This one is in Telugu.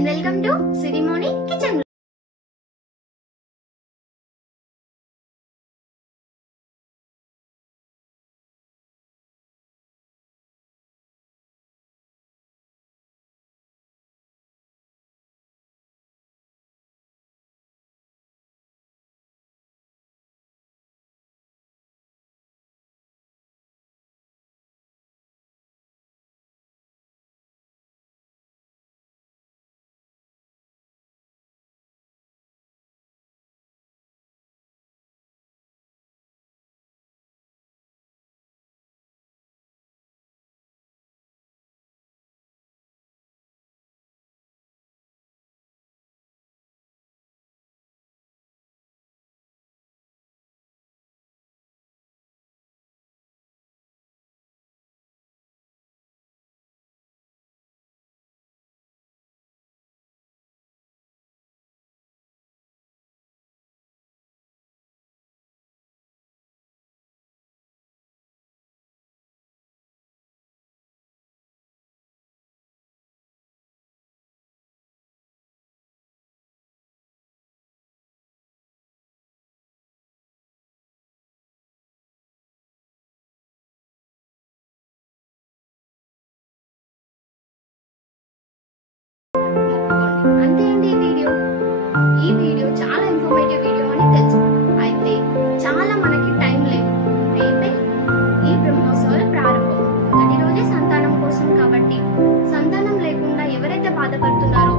and welcome to Sirimoni Kitchen. అంతే అండి ఈ వీడియో చాలా ఇన్ఫర్మేటివ్ వీడియో అని తెలుసు. అయితే చాలా మనకి టైం లేదు. రేపే ఈ బ్రహ్మోత్సవాల ప్రారంభం. మొదటి రోజే సంతానం కోసం కాబట్టి సంతానం లేకుండా ఎవరైతే బాధపడుతున్నారో